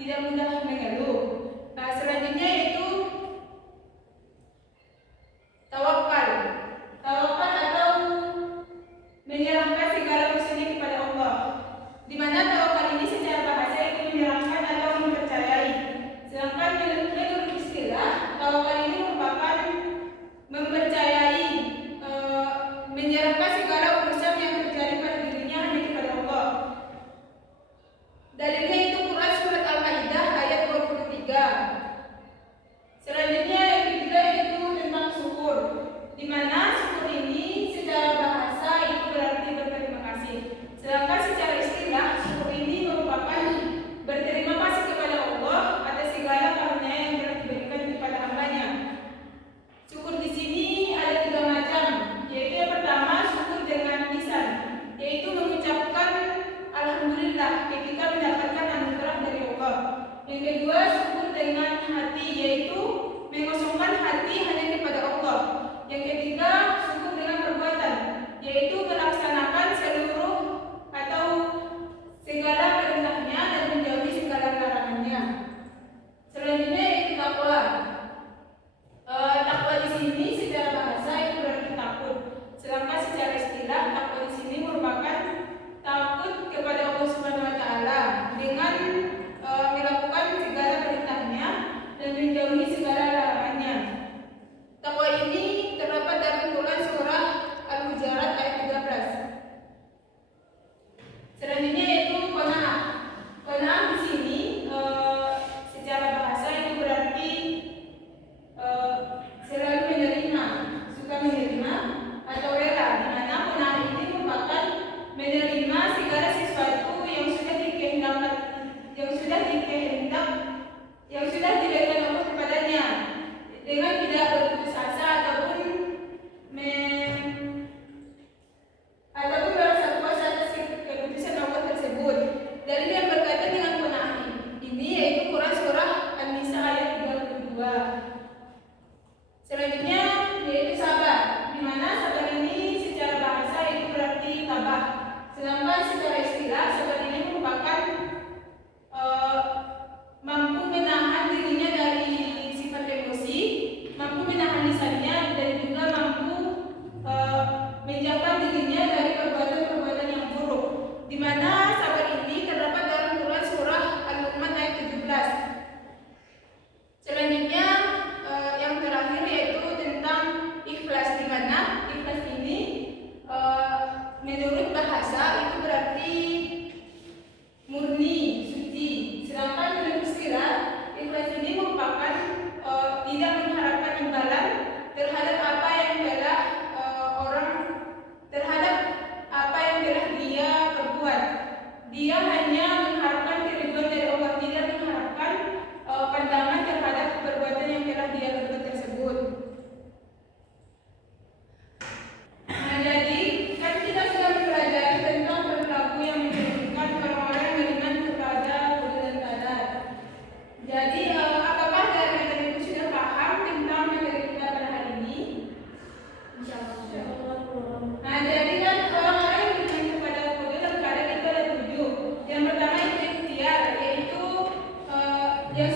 tidak mudah mengeluh. Nah, selanjutnya yaitu tawakal. Tawakal atau menyerahkan segala urusannya kepada Allah. Di mana tawakal ini secara bahasa itu menyerahkan atau mempercayai. Sedangkan menurut istilah, tawakal ini merupakan mempercayai, menyerahkan segala urusan yang terjadi pada dirinya hanya kepada Allah. Dalilnya itu Quran surat Al-Maidah ayat 23. Selanjutnya yang ketiga yaitu tentang syukur, di mana syukur ini secara bahasa itu berarti berterima kasih. Sedangkan secara istilah syukur ini merupakan berterima kasih kepada Allah atas segala karunia yang telah diberikan kepada hambanya. Syukur di sini ada 3 macam, yaitu yang pertama syukur dengan lisan, yaitu mengucapkan alhamdulillah ketika mendapatkan anugerah dari Allah. Yang kedua syukur dengan hati, yaitu mengosongkan hati hanya kepada Allah. Yang ketiga syukur dengan perbuatan, yaitu melaksanakan seluruh atau segala perintahnya dan menjauhi segala larangannya. Selanjutnya yaitu takwa. Takwa di sini secara bahasa itu berarti takut. Sedangkan secara istilah takwa di sini merupakan takut kepada Allah Subhanahu wa taala dengan melakukan segala perintahnya dan menjauhi segala larangannya. Takwa ini terdapat dalam Quran surah Al-Hujurat ayat 13. Selanjutnya yaitu qanaah. Qanaah di sini secara bahasa itu berarti selalu menerima, suka menerima atau rela, di mana qanaah ini merupakan menerima segala sesuatu yang sudah dikehendaki, yang sudah diberikan Allah kepadanya, dengan tidak berputus asa ataupun merasa puas atas keputusan Allah tersebut. Dalil yang berkaitan dengan qanaah ini yaitu Quran surah An-Nisa ayat 32. Selanjutnya yaitu sabar, di mana sabar ini secara bahasa itu berarti tabah. Sedangkan secara istilah sabar ini merupakan mampu menahan dirinya dari sifat emosi, mampu menahan lisannya, dan juga mampu menjaga dirinya dari perbuatan-perbuatan yang buruk. Di mana sabar ini terdapat dalam Quran surah Al-Luqman ayat 17. Selanjutnya yang terakhir yaitu tentang ikhlas, di mana ikhlas ini menurut bahasa itu berarti murni, suci. Sedangkan menurut istilah ikhlas ini merupakan tidak mengharapkan imbalan terhadap apa yang telah dia perbuat. Dia hanya mengharapkan keridhaan dari Allah, tidak mengharapkan pandangan terhadap perbuatan yang telah dia perbuat tersebut. Nah, jadi kan kita sudah mempelajari tentang perilaku yang menunjukkan orang-orang yang beriman kepada Qadar dan Qadar. Jadi apakah dari materi itu sudah paham tentang materi kita pada hari ini? Insyaallah. Nah, jadi kan orang-orang yang beriman kepada Qadar dan Qadar itu ada 7. Yang pertama itu ikhtiar, yaitu yang